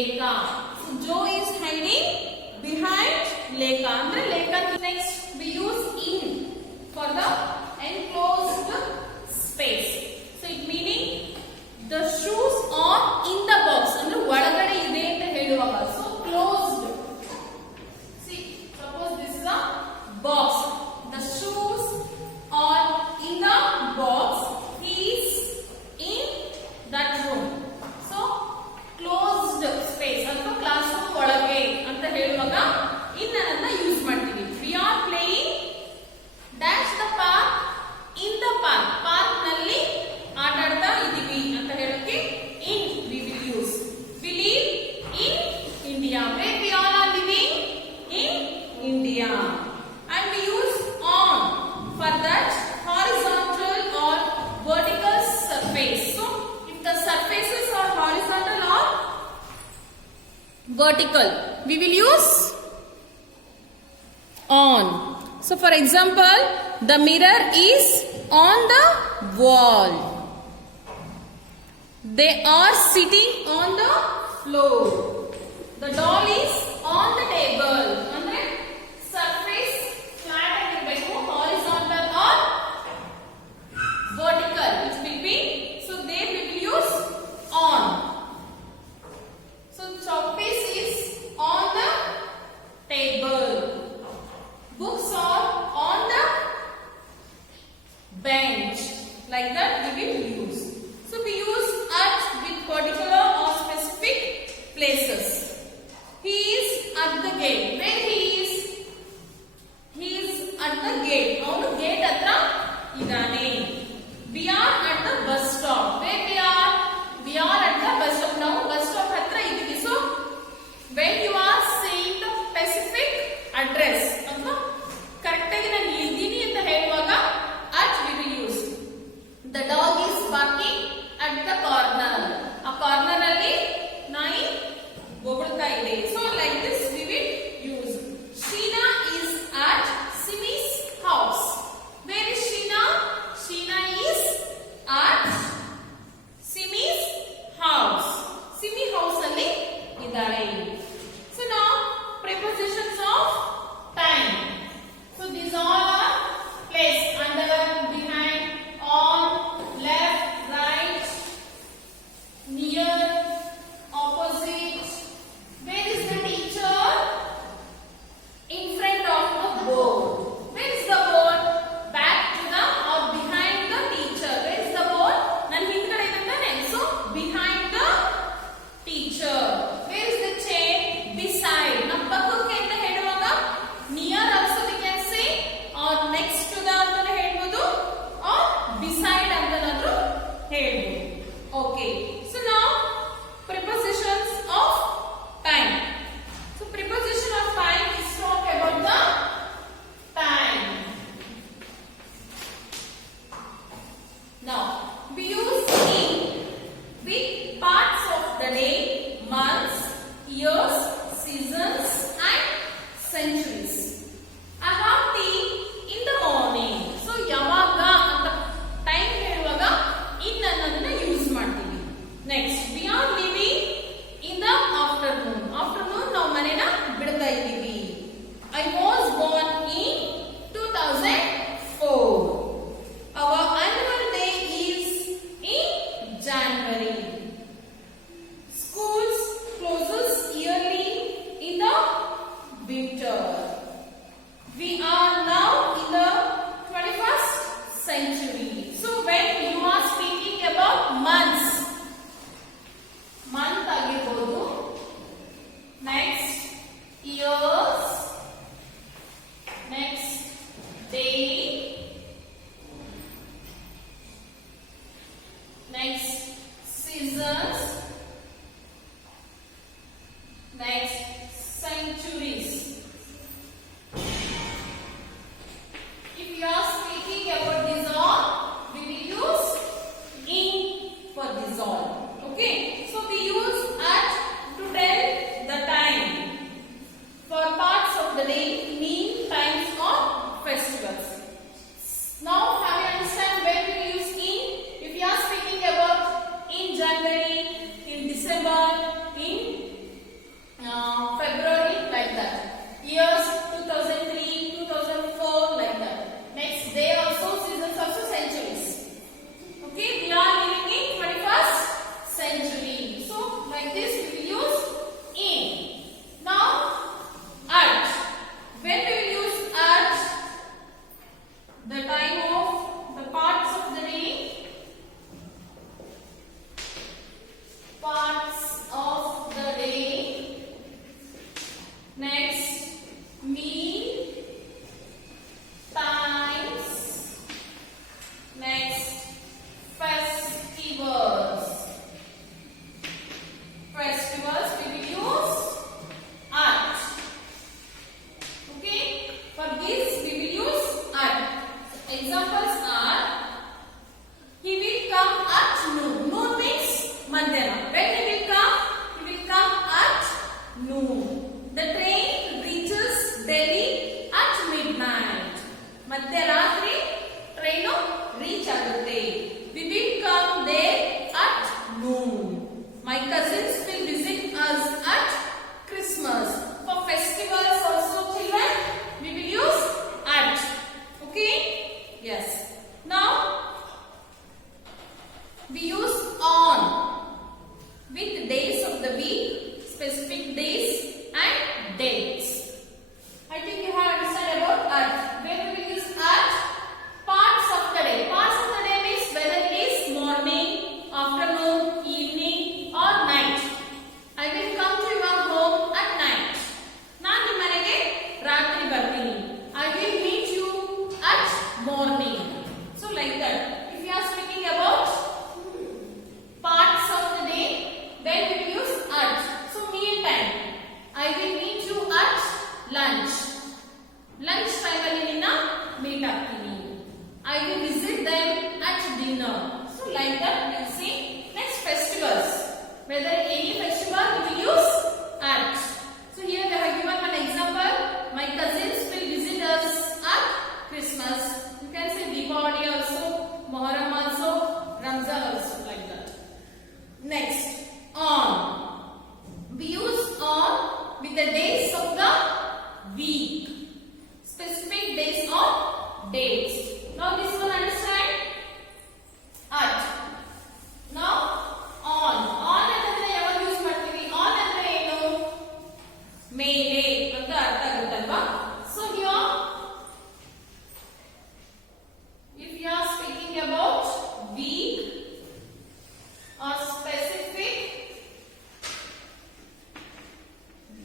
Lekha. So Joe is hiding behind Lekha. Andre Lekha. Next we use in for the enclosed space. So it meaning the shoes are in the box. Andre ಒಳಗಡೆ ಇದೆ ಅಂತ ಹೇಳುವಾಗ. So closed. See, suppose this is a box. The shoes are in the box. He is in that room. So closed space ಅಥವಾ class room ಒಳಗೆ ಅಂತ ಹೇಳುವಾಗ in ಅನ್ನ use ಮಾಡ್ತೀವಿ. We are playing dash the park in the park. Park ನಲ್ಲಿ ಆಟ ಆಡ್ತಾ ಇದೀವಿ ಅಂತ ಹೇಳಕ್ಕೆ in we will use. We live in India. Where we all are living? In India. And we use on for that horizontal or vertical surface. So if the surfaces are horizontal or vertical, we will use on. So for example, the mirror is on the wall. They are sitting on the floor. The doll is on the table. Andre surface flat ಆಗಿರಬೇಕು, horizontal or vertical it will be. So there we will use on. So surface is on the table. Books are on the bench. Like that we will use. So we use at with particular or specific places. He is at the gate. Where he is? He is at the gate. Avanu gate hatra idane. We are at the bus stop. Where we are? We are at the bus stop. Now bus stop hatra idivi. So when you are saying the specific address, ಅಥವಾ correct ಆಗಿ ನಾನು ಇದ್ದೀನಿ ಅಂತ ಹೇಳುವಾಗ at we will use. The dog is barking at the corner. ಆ corner ಅಲ್ಲಿ ನಾಯಿ ಬೊಗಳ್ತಾ ಇದೆ. So like this we will use. Sheena is at Simi's house. Where is Sheena? Sheena is at Simi's house. Simi house ಅಲ್ಲಿ ಇದ್ದಾಳೆ. So now prepositions of time. So these all are placed under, behind, on, left, right, near, opposite. Where is the teacher? In front of the board. Where is the board? Back to the or behind the teacher. Where is the board? Nan hindgade ಇದೆ ತಾನೆ. So behind the teacher. Where is the chair? Beside. ನಮ್ಮ ಪಕ್ಕಕ್ಕೆ ಅಂತ ಹೇಳುವಾಗ near also we can say or next to the ಅಂತಾನೆ ಹೇಳ್ಬೋದು or beside ಅಂತನಾದ್ರೂ ಹೇಳ್ಬೋದು. Okay. So now prepositions of time. So preposition of time is talk about the time. Now we use in with parts of the day, months, years, seasons and centuries. I have tea in the morning. So ಯಾವಾಗ ಅಂತ time ಹೇಳುವಾಗ in ಅನ್ನೋದನ್ನ use ಮಾಡ್ತೀವಿ. Next we are living in the afternoon. Afternoon ನಾವು ಮನೆನ ಬಿಡ್ತಾ ಇದ್ದೀವಿ. I was born in 2004. Our annual day is in January. Schools closes yearly in the winter. We are now in the 21st century. So when you are speaking about months, month ಆಗಿರಬಹುದು. Next years. Next day. Next seasons. Next centuries. If you are speaking about this all, we will use in for this all. Okay. So we use at to tell the time. For parts of the day, mean times or festivals. Now have you understand where we use in? If you are speaking about in January, in December, in dates. I think you have understood about at. Where we will use at? Parts of the day. Parts of the day means whether it is morning, afternoon, evening or night. I will come to your home at night. ನಾನು ನಿಮ್ಮ ಮನೆಗೆ ರಾತ್ರಿ ಬರ್ತೀನಿ. I will meet you at morning. So like that. If you are speaking about parts of the day, then we will use at. So meal time. I will meet you at lunch. Lunch time ಅಲ್ಲಿ ನಿನ್ನ meet ಆಗ್ತೀನಿ. I will visit them at dinner. So like that we will see. Next, festivals. Whether any festival we will use at. So here they have given one example. My cousins will visit us at Christmas. You can say Diwali also, Muharram also, Ramzan also, like that. Next, on. We use on with the days of the week. Specific days or dates. Now this one understand? At. Now on. On ಅಂತಂದ್ರೆ ಯಾವಾಗ use ಮಾಡ್ತೀವಿ? On ಅಂದ್ರೆ ಏನು? ಮೇಲೆ ಅಂತ ಅರ್ಥ ಆಗುತ್ತಲ್ವಾ? So here if you are speaking about week or specific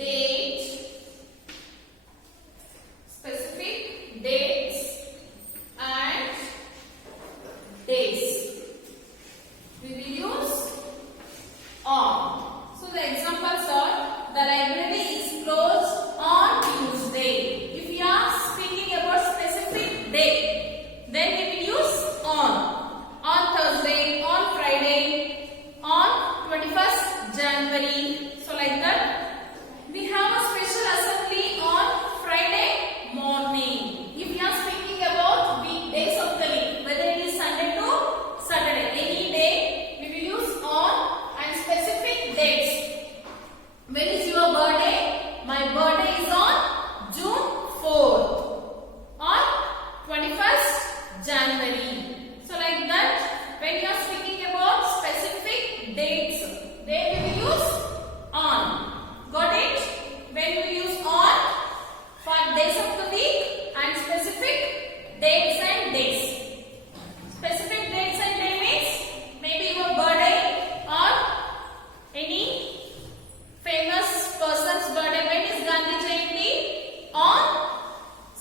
date, specific dates and days, we will use on. So the examples are: the library is closed on Tuesday. If you are speaking about specific day, then we will use on. On Thursday, on Friday, on 21st January. So like that. We have a special assembly on Friday morning. If you are speaking about weekdays of the week, whether it is Sunday to Saturday, any day, we will use on and specific dates. When is your birthday? My birthday is on June 4th. On 21st January. So like that, when you are speaking about specific dates, there we will use on. Got it? When we use on for days of the week and specific dates and days. Specific dates and day means maybe your birthday or any famous person's birthday. When is Gandhi Jayanti? On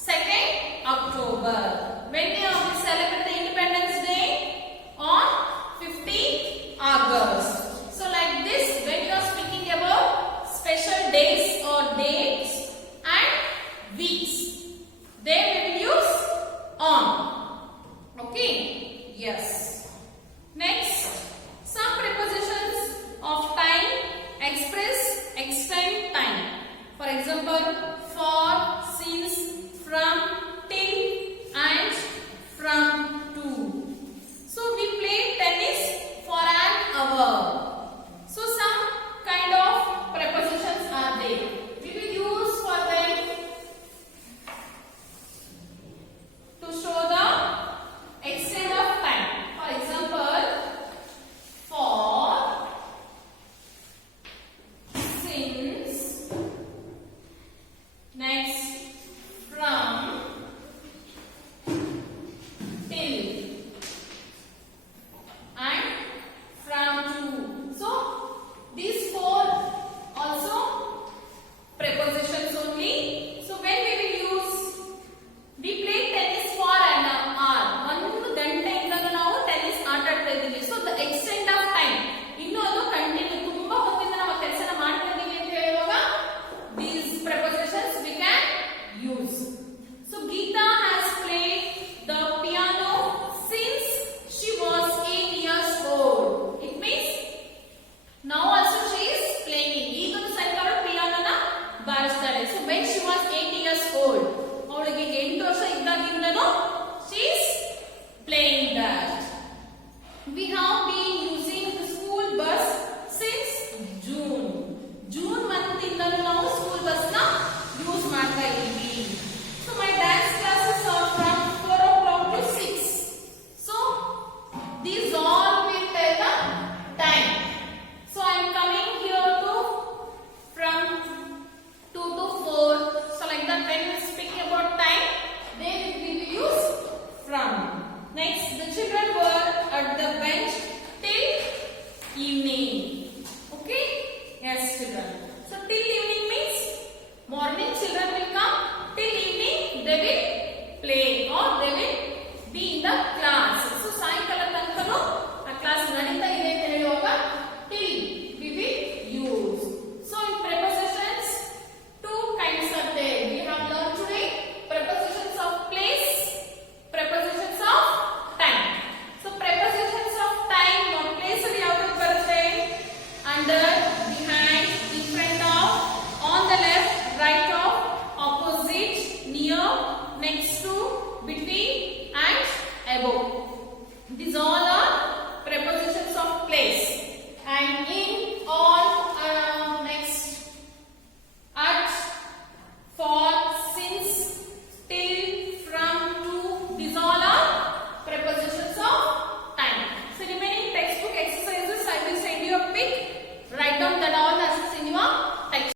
2nd October. When we celebrate the Independence Day? On 15th August. So like this, when you are speaking about special days or dates and weeks, there we will use on. Okay? Yes. Next, some prepositions of time express extend time. For example, for, since, from, till and from, to. So we play tennis for an hour. So some kind of prepositions are there. We will use for them to show the extent of time. For example, for, since, next, from, till, and from, to. So these four also prepositions only. So when we will use, we play tennis for an hour. 1 ಗಂಟೆಯಿಂದಲೂ ನಾವು tennis ಆಟ ಆಡ್ತಾ ಇದ್ದೀವಿ. So the extent of time, ಇನ್ನು ಅದು continue ತುಂಬಾ ಹೊತ್ತಿಂದ ನಾವು ಕೆಲಸನ ಮಾಡ್ತಾ ಇದ್ದೀವಿ ಅಂತ ಹೇಳುವಾಗ these prepositions we can use. So Geeta has played the piano since she was 8 years old. It means now also she is playing. ಈಗಲೂ ಸಹಿತ ಅವಳು ಪಿಯಾನೋನ ಬಾರಿಸ್ತಾಳೆ. So when she was 8 years old, ಅವಳಿಗೆ 8 ವರ್ಷ ಇದ್ದಾಗಿಂದನೂ